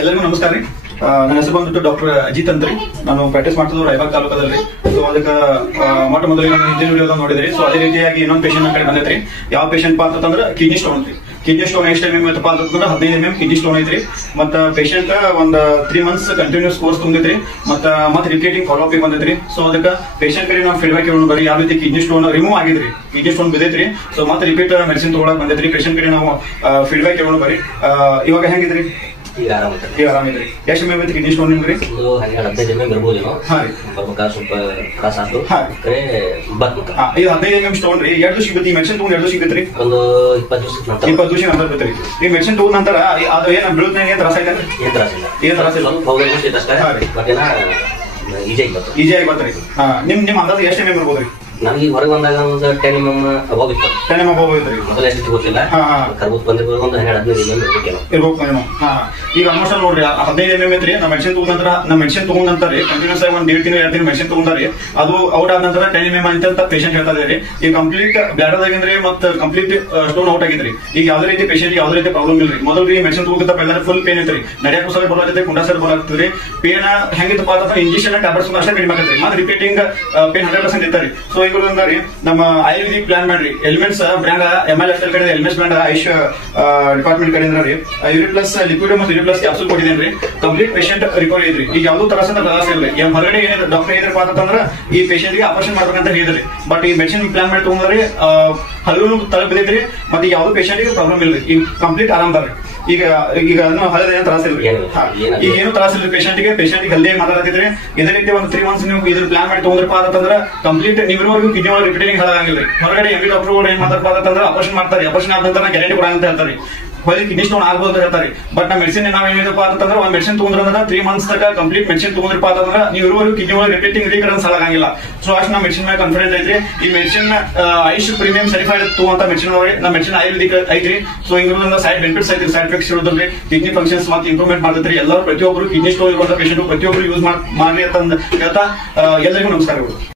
ಎಲ್ಲರಿಗೂ ನಮಸ್ಕಾರ ರೀ. ನನ್ನ ಹೆಸರು ಬಂದ್ಬಿಟ್ಟು ಡಾಕ್ಟರ್ ಅಜಿತ್ ಅಂತ ರೀ. ನಾನು ಪ್ರಾಕ್ಟೀಸ್ ಮಾಡ್ತಿದ್ದು ರಾಯಬಾಗ್ ತಾಲೂಕದಲ್ಲಿ. ಸೊ ಅದಕ್ಕೆ ಮೊಟ್ಟ ಮೊದಲಿಗೆ ನಾನು ಹಿಂದಿನ ವಿಡಿಯೋದಾಗ ನೋಡಿದ್ರಿ. ಸೊ ಅದೇ ರೀತಿಯಾಗಿ ಇನ್ನೊಂದು ಪೇಷಂಟ್ ಕಡೆ ಬಂದೈತ್ರಿ. ಯಾವ ಪೇಷಂಟ್ ಪಾ ಅಂತಂದ್ರೆ ಕಿಡ್ನಿ ಸ್ಟೋನ್ ಐತ್ರಿ. ಕಿಡ್ನಿ ಸ್ಟೋನ್ ಎಷ್ಟು MM ಐತಪ್ಪ ಅಂತಂದ್ರೆ 15 mm ಕಿಡ್ನಿ ಸ್ಟೋನ್ ಐತ್ರಿ. ಮತ್ತ ಪೇಷಂಟ್ ಒಂದ್ 3 months ಕಂಟಿನ್ಯೂಸ್ ಕೋರ್ಸ್ ತುಂಬಿದ್ರಿ. ಮತ್ತೆ ರಿಪೀಟಿಂಗ್ ಫಾಲೋ ಅಪ್ ಬಂದೈತ್ರಿ. ಸೊ ಅದಕ್ಕೆ ಪೇಷಂಟ್ ಕಡೆ ನಾವು ಫೀಡ್ಬ್ಯಾಕ್ ಹೇಳೋಣ ಬರೀ ಯಾವ ರೀತಿ ಕಿಡ್ನಿ ಸ್ಟೋನ್ ರಿಮೂವ್ ಆಗಿದ್ರಿ, ಕಿಡ್ನಿ ಸ್ಟೋನ್ ಬಿದ್ದೈತ್ರಿ. ಸೊ ಮತ್ತೆ ರಿಪೀಟ್ ಮೆಡಿಸಿನ್ ತಗೊಳಕ್ ಬಂದೈತ್ರಿ. ಪೇಷಂಟ್ ಕಡೆ ನಾವು ಫೀಡ್ಬ್ಯಾಕ್ ಹೇಳೋಣ ಬರೀ. ಇವಾಗ ಹೆಂಗಿದ್ರಿ? ಈಗ ಆರಾಮಿದ್ರಿ. ಎಷ್ಟು MM ಐತಿ ಕಿಡ್ನಿ ಸ್ಟೋನ್ ನಿಮ್ರಿ? 12-15 mm ಇರ್ಬೋದೇನೋ. ಬರ್ಬೇಕಾದ್ರೆ ಸ್ವಲ್ಪ ತ್ರಾಸ ಆಯ್ತು. ಇದು 15 mm ಸ್ಟೋನ್ ರೀ. 2 ದಿವಸ ಬಿತ್ತು. ಈ ಮೆಡಿಸಿನ್ ತಗೊಂಡು 2 ದಿವಸ ಬಿತ್ತರಿ. ಒಂದು 20 ದಿವಸ ನಂತರ ಬಿತ್ತರಿ. ಈ ಮೆಡಿಸಿನ್ ತಗೊಂಡ ನಂತರ ಅದು ಏನ ಬೀಳುತ್ತೆ, ಏನ್ ತ್ರಾಸ ಐತೆ? ಏನ್ ತ್ರಾಸ ಇಲ್ಲ. ಈಜಿ ಆಗಿ ಬರ್ತರಿ. ನಿಮ್ ಅಂದಾಜು ಎಷ್ಟು MM ಇರ್ಬೋದ್ರಿ? ನಮ್ಗೆ ಹೊರಗೆ ಬಂದಾಗ ಒಂದು 10 mm ಅಬೌವ್ ಇತ್ತು. 10 mm ಅಬೌವ್ ಇದ್ರಿ. ಮೊದಲ ಎಷ್ಟು ಗೊತ್ತಿಲ್ಲ. ಕರ್ಬೂತ್ ಬಂದಿರ್ಬೋದು, ಒಂದು 12-15 mm ಇರ್ಬೇಕು. ಈಗ ಆಲ್ಮೋಸ್ಟ್ ನೋಡ್ರಿ 15 mm ಐತ್ರಿ. ನಮ್ಮ ಮೆಡಿಸಿನ್ ತಗೊಂಡ ನಂತರ ಕಂಟಿನ್ಯೂಸ್ ಆಗಿ ಒಂದ್ 1.5 ತಿಂಗಳು 2 ತಿಂಗಳು ಮೆಡಿಸಿನ್ ತಗೊಂಡ್ರಿ. ಅದು ಔಟ್ ಆದ ನಂತರ 10 mm ಅಂತ ಪೇಷಂಟ್ ಹೇಳ್ತಾ ಇದ್ರಿ. ಈಗ ಕಂಪ್ಲೀಟ್ ಬ್ಲಾಡರ್ದಾಗಿಂದ್ರಿ ಮತ್ತೆ ಕಂಪ್ಲೀಟ್ ಸ್ಟೋನ್ ಔಟ್ ಆಗಿದ್ರಿ. ಈಗ ಯಾವ್ದೇ ರೀತಿ ಪೇಷಂಟ್ ಯಾವ್ದೇ ರೀತಿ ಪ್ರಾಬ್ಲಮ್ ಇಲ್ರಿ. ಮೊದಲು ಮೆಡಿಸಿನ್ ತಗೋತ ಎಲ್ಲರೂ ಫುಲ್ ಪೇನ್ ಐತ್ರಿ. ನಡೆಯಕ್ಕೂ ಸಲ ಬರೋದೈತೆ, ಕುಂಡ ಸಲ ಬರೋಗ್ತದ್ರಿ. ಪೇನ್ ಹೆಂಗಿತ್ತಪ್ಪ ಅಂತಂದ್ರೆ ಇಂಜೆಕ್ಷನ್ ಟ್ಯಾಬ್ಲೆಟ್ಸ್ ಅಷ್ಟೇ ಕಡಿಮೆ ಆಗತ್ರಿ. ಮತ್ತೆ ರಿಪೀಟಿಂಗ್ ಪೇನ್ 100% ಇರ್ತಾರಿ. ಸೊ ಈಗ ನಮ್ಮ ಆಯುರ್ವೇದಿಕ್ ಪ್ಲಾನ್ ಮಾಡ್ರಿ. ಎಲಿಮೆಂಟ್ಸ್ ಬ್ರ್ಯಾಂಡ್ MLF ಕಡೆ ಎಲಿಮೆಂಟ್ಸ್ ಬ್ರ್ಯಾಂಡ್ ಆಯುಷ್ ಡಿಪಾರ್ಟ್ಮೆಂಟ್ ಕಡೆಯಿಂದ ರೀ ಯೂರಿಪ್ಲಸ್ ಲಿಕ್ವಿಡ್ ಮತ್ತು ಯೂರಿಪ್ಲಸ್ ಕ್ಯಾಪ್ಸೂಲ್ ಕೊಟ್ಟಿದ್ದೇನೆ. ಕಂಪ್ಲೀಟ್ ಪೇಷಂಟ್ ರಿಕವರಿ ಐತ್ರಿ. ಈಗ ಯಾವ್ದು ತರಸದ ತ್ರಾಸ ಇಲ್ರಿ. ಹೊರಗಡೆ ಏನಿದೆ ಡಾಕ್ಟರ್ ಏನಿರಪ್ಪ ಅಂತಂದ್ರೆ ಈ ಪೇಷಂಟ್ ಗೆ ಆಪರೇಷನ್ ಮಾಡ್ಬೇಕಂತ ಹೇಳಿದ್ರಿ. ಬಟ್ ಈ ಮೆಡಿಸಿನ್ ಪ್ಲಾನ್ ಮಾಡಿ ತಗೊಂಡ್ರಿ ಹಲವು ತಲೆ ಬಿದ್ದೈತ್ರಿ. ಮತ್ತೆ ಯಾವ್ದು ಪೇಷಂಟ್ ಗೆ ಪ್ರಾಬ್ಲಮ್ ಇಲ್ರಿ. ಈಗ ಕಂಪ್ಲೀಟ್ ಆರಾಮದಾರಿ. ಈಗ ಹಳದ ಏನು ತ್ರಾಸ ಇಲ್ರಿ. ಈಗ ಏನು ತ್ರಾಸ ಇಲ್ರಿ ಪೇಷಂಟ್ ಗೆ ಹೆಲ್ದಿ ಮಾತಾಡತಿದ್ರಿ. ಇದೇ ರೀತಿ ಒಂದು 3 months ನೀವು ಇದ್ರ ಪ್ಲಾನ್ ಮಾಡಿ ತಗೊಂಡ್ರಪ್ಪ ಅಂತಂದ್ರೆ ಕಂಪ್ಲೀಟ್ ನೀವಿರೋವರೆಗೂ ಕಿಡ್ನಿ ಒಳಗೆ ರಿಪೀಟಿಂಗ್ ಹಳಾಗಿಲ್ರಿ. ಹೊರಗಡೆ MD ಡಾಕ್ಟರ್ ಏನ್ ಮಾತಾಡ್ಪಾರ ಅಂತಂದ್ರೆ ಆಪರೇಷನ್ ಮಾಡ್ತಾರೆ. ಆಪರೇಷನ್ ಆದ ನಂತರ ಗ್ಯಾರಂಟಿ ಕೊಡ ಅಂತ ಹೇಳ್ತಾರೆ. ಹೊಲಿ ಕಿಡ್ನಿ ಸ್ಟೋನ್ ಆಗ್ಬೋದು ಅಂತ ಹೇಳ್ತಾರೆ. ಬಟ್ ನಾ ಮೆಡಿಸಿನ್ ನಾವ್ ಏನಿದಪ್ಪ ಅಂತಂದ್ರೆ ಒಂದ್ ಮೆಡಿಸಿನ್ ತಗೊಂಡ್ರೆ 3 months ತನಕ ಕಂಪ್ಲೀಟ್ ಮೆಡಿಸಿನ್ ತಗೊಂಡ್ರಪ್ಪ ಅಂತಂದ್ರೆ ನೀವು ಇರುವವರೆಗೂ ಕಿಡ್ನಿ ಒಳಗೆ ರಿಪೀಟಿಂಗ್ ರೀಕರೆನ್ಸ್ ಆಗಂಗಿಲ್ಲ. ಸೊ ಅಷ್ಟು ನಾ ಮೆಡಿಸಿನ್ ಮೇಲೆ ಕಾನ್ಫಿಡೆಂಟ್ ಐತ್ರಿ. ಈ ಮೆಡಿಸಿನ್ ಆಯುಷ್ ಪ್ರೀಮಿಯಂ ಸರ್ಟಿಫೈಡ್ ತಗೊಂತ ಮೆಡಿಸಿನ್ ಒಳಗೆ ನಮ್ಮ ಮೆಡಿಸಿನ್ ಆಯುರ್ವೇದಿಕ್ ಐತ್ರಿ. ಸೊ ಹಿಂಗಿರೋದ್ರಿಂದ ಸೈಡ್ ಬೆನಿಫಿಟ್ಸ್ ಐತ್ರಿ. ಸೈಡ್ ಎಫೆಕ್ಟ್ಸ್ ಇರೋದ್ರಿ. ಕಿಡ್ನಿ ಫಂಕ್ಷನ್ಸ್ ಮತ್ತೆ ಇಂಪ್ರೂವ್ಮೆಂಟ್ ಮಾಡ್ತೈತ್ರಿ. ಎಲ್ಲರೂ ಪ್ರತಿಯೊಬ್ಬರು ಕಿಡ್ನಿ ಸ್ಟೋನ್ ಇರುವಂತ ಪೇಷಂಟ್ ಪ್ರತಿಯೊಬ್ಬರು ಯೂಸ್ ಮಾಡ್ರಿ ಅಂತ ಹೇಳ್ತಾ ಎಲ್ಲರಿಗೂ ನಮಸ್ಕಾರಗಳು.